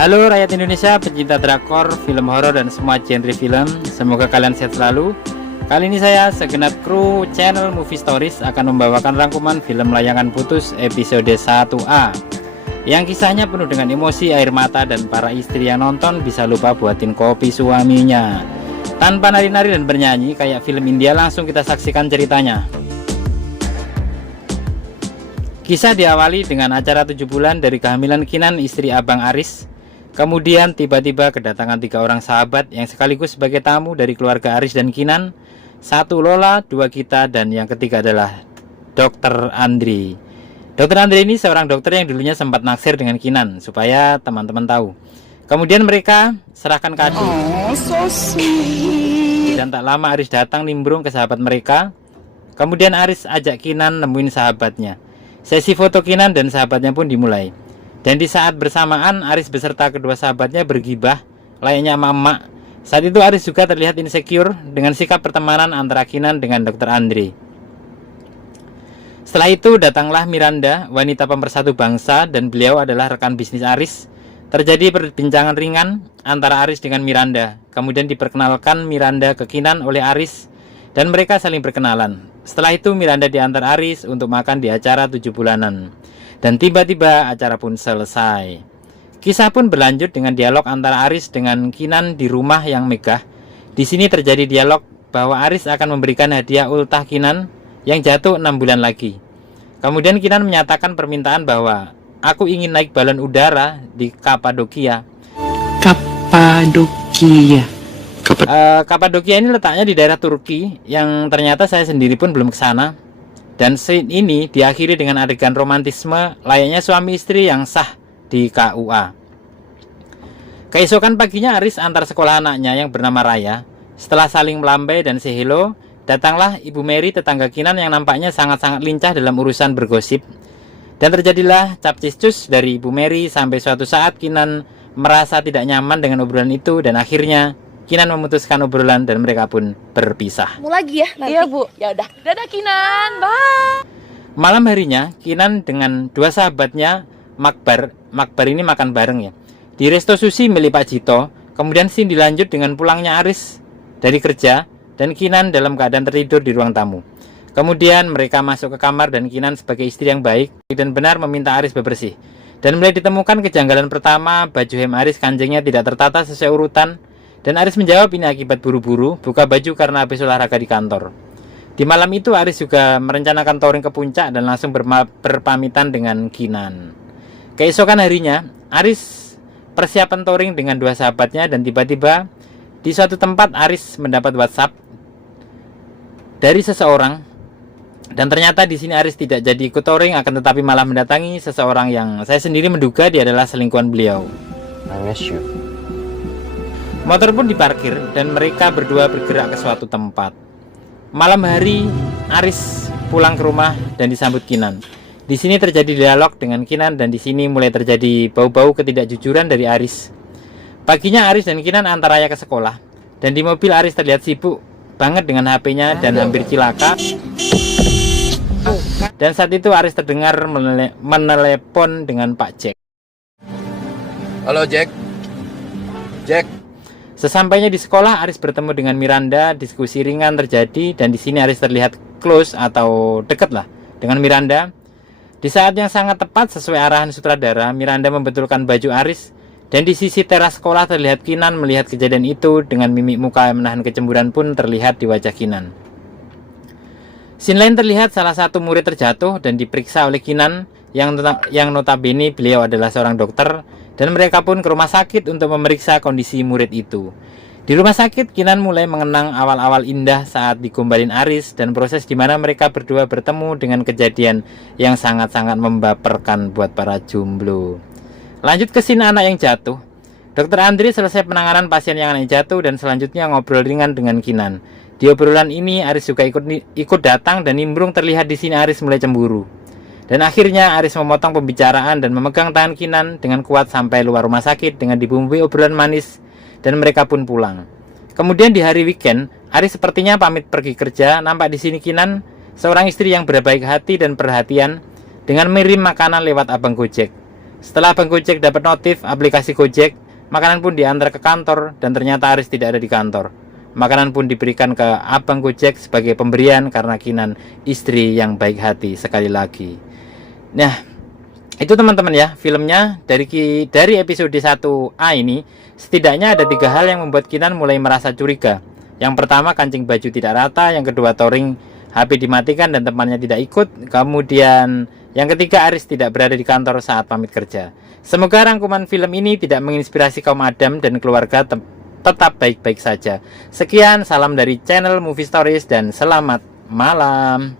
Halo rakyat Indonesia, pecinta drakor, film horor dan semua genre film. Semoga kalian sehat selalu. Kali ini saya segenap kru channel Movie Stories akan membawakan rangkuman film Layangan Putus episode 1A yang kisahnya penuh dengan emosi, air mata, dan para istri yang nonton bisa lupa buatin kopi suaminya. Tanpa nari-nari dan bernyanyi kayak film India, langsung kita saksikan ceritanya. Kisah diawali dengan acara 7 bulan dari kehamilan Kinan, istri Abang Aris. Kemudian tiba-tiba kedatangan 3 orang sahabat yang sekaligus sebagai tamu dari keluarga Aris dan Kinan. 1 Lola, 2 Gita, dan yang ketiga adalah Dr. Andri. Dr. Andri ini seorang dokter yang dulunya sempat naksir dengan Kinan, supaya teman-teman tahu. Kemudian mereka serahkan kado. Dan tak lama Aris datang nimbrung ke sahabat mereka. Kemudian Aris ajak Kinan nemuin sahabatnya. Sesi foto Kinan dan sahabatnya pun dimulai. Dan di saat bersamaan Aris beserta kedua sahabatnya bergibah layaknya emak-emak. Saat itu Aris juga terlihat insecure dengan sikap pertemanan antara Kinan dengan Dr. Andri. Setelah itu datanglah Miranda, wanita pemersatu bangsa, dan beliau adalah rekan bisnis Aris. Terjadi perbincangan ringan antara Aris dengan Miranda. Kemudian diperkenalkan Miranda ke Kinan oleh Aris, dan mereka saling berkenalan. Setelah itu Miranda diantar Aris untuk makan di acara 7 bulanan. Dan tiba-tiba acara pun selesai. Kisah pun berlanjut dengan dialog antara Aris dengan Kinan di rumah yang megah. Di sini terjadi dialog bahwa Aris akan memberikan hadiah ultah Kinan yang jatuh 6 bulan lagi. Kemudian Kinan menyatakan permintaan bahwa aku ingin naik balon udara di Kapadokia. Kapadokia ini letaknya di daerah Turki yang ternyata saya sendiri pun belum ke sana. Dan scene ini diakhiri dengan adegan romantisme layaknya suami istri yang sah di KUA. Keesokan paginya Aris antar sekolah anaknya yang bernama Raya. Setelah saling melambai dan say hello, datanglah Ibu Mary, tetangga Kinan yang nampaknya sangat-sangat lincah dalam urusan bergosip. Dan terjadilah capcis-cus dari Ibu Mary sampai suatu saat Kinan merasa tidak nyaman dengan obrolan itu dan akhirnya Kinan memutuskan obrolan dan mereka pun berpisah. Mau lagi ya nanti? Iya Bu. Ya udah. Dadah Kinan, bye. Malam harinya Kinan dengan 2 sahabatnya Makbar ini makan bareng ya di resto sushi milik Pak Jito. Kemudian scene dilanjut dengan pulangnya Aris dari kerja dan Kinan dalam keadaan tertidur di ruang tamu. Kemudian mereka masuk ke kamar dan Kinan sebagai istri yang baik dan benar meminta Aris bebersih. Dan mulai ditemukan kejanggalan pertama, baju hem Aris kanjengnya tidak tertata sesuai urutan. Dan Aris menjawab ini akibat buru-buru buka baju karena habis olahraga di kantor. Di malam itu Aris juga merencanakan touring ke puncak dan langsung berpamitan dengan Kinan. Keesokan harinya Aris persiapan touring dengan 2 sahabatnya dan tiba-tiba di suatu tempat Aris mendapat WhatsApp dari seseorang. Dan ternyata di sini Aris tidak jadi ikut touring, akan tetapi malah mendatangi seseorang yang saya sendiri menduga dia adalah selingkuhan beliau. I miss you. Motor pun diparkir dan mereka berdua bergerak ke suatu tempat. Malam hari Aris pulang ke rumah dan disambut Kinan. Di sini terjadi dialog dengan Kinan dan di sini mulai terjadi bau-bau ketidakjujuran dari Aris. Paginya Aris dan Kinan antar Raya ke sekolah dan di mobil Aris terlihat sibuk banget dengan HP-nya dan hampir cilaka. Dan saat itu Aris terdengar menelepon dengan Pak Jack. Halo Jack. Jack. Sesampainya di sekolah, Aris bertemu dengan Miranda. Diskusi ringan terjadi dan di sini Aris terlihat close atau dekat lah dengan Miranda. Di saat yang sangat tepat sesuai arahan sutradara, Miranda membetulkan baju Aris dan di sisi teras sekolah terlihat Kinan melihat kejadian itu dengan mimik muka yang menahan kecemburuan pun terlihat di wajah Kinan. Scene lain terlihat salah satu murid terjatuh dan diperiksa oleh Kinan yang notabene beliau adalah seorang dokter. Dan mereka pun ke rumah sakit untuk memeriksa kondisi murid itu. Di rumah sakit, Kinan mulai mengenang awal-awal indah saat digombalin Aris dan proses di mana mereka berdua bertemu dengan kejadian yang sangat-sangat membaperkan buat para jomblo. Lanjut ke scene anak yang jatuh. Dr. Andri selesai penanganan pasien yang anak jatuh dan selanjutnya ngobrol ringan dengan Kinan. Di obrolan ini Aris juga ikut datang dan nimbrung terlihat di sini Aris mulai cemburu. Dan akhirnya Aris memotong pembicaraan dan memegang tangan Kinan dengan kuat sampai luar rumah sakit dengan dibumbui obrolan manis dan mereka pun pulang. Kemudian di hari weekend, Aris sepertinya pamit pergi kerja. Nampak di sini Kinan, seorang istri yang berbaik hati dan perhatian dengan mengirim makanan lewat abang Gojek. Setelah Abang Gojek dapat notif aplikasi Gojek, makanan pun diantar ke kantor dan ternyata Aris tidak ada di kantor. Makanan pun diberikan ke Abang Gojek sebagai pemberian karena Kinan istri yang baik hati sekali lagi. Nah, itu teman-teman ya filmnya. Dari episode 1A ini setidaknya ada 3 hal yang membuat Kinan mulai merasa curiga. Yang pertama, kancing baju tidak rata. Yang kedua, touring HP dimatikan dan temannya tidak ikut. Kemudian yang ketiga, Aris tidak berada di kantor saat pamit kerja. Semoga rangkuman film ini tidak menginspirasi kaum Adam dan keluarga tetap baik-baik saja. Sekian, salam dari channel Movie Stories dan selamat malam.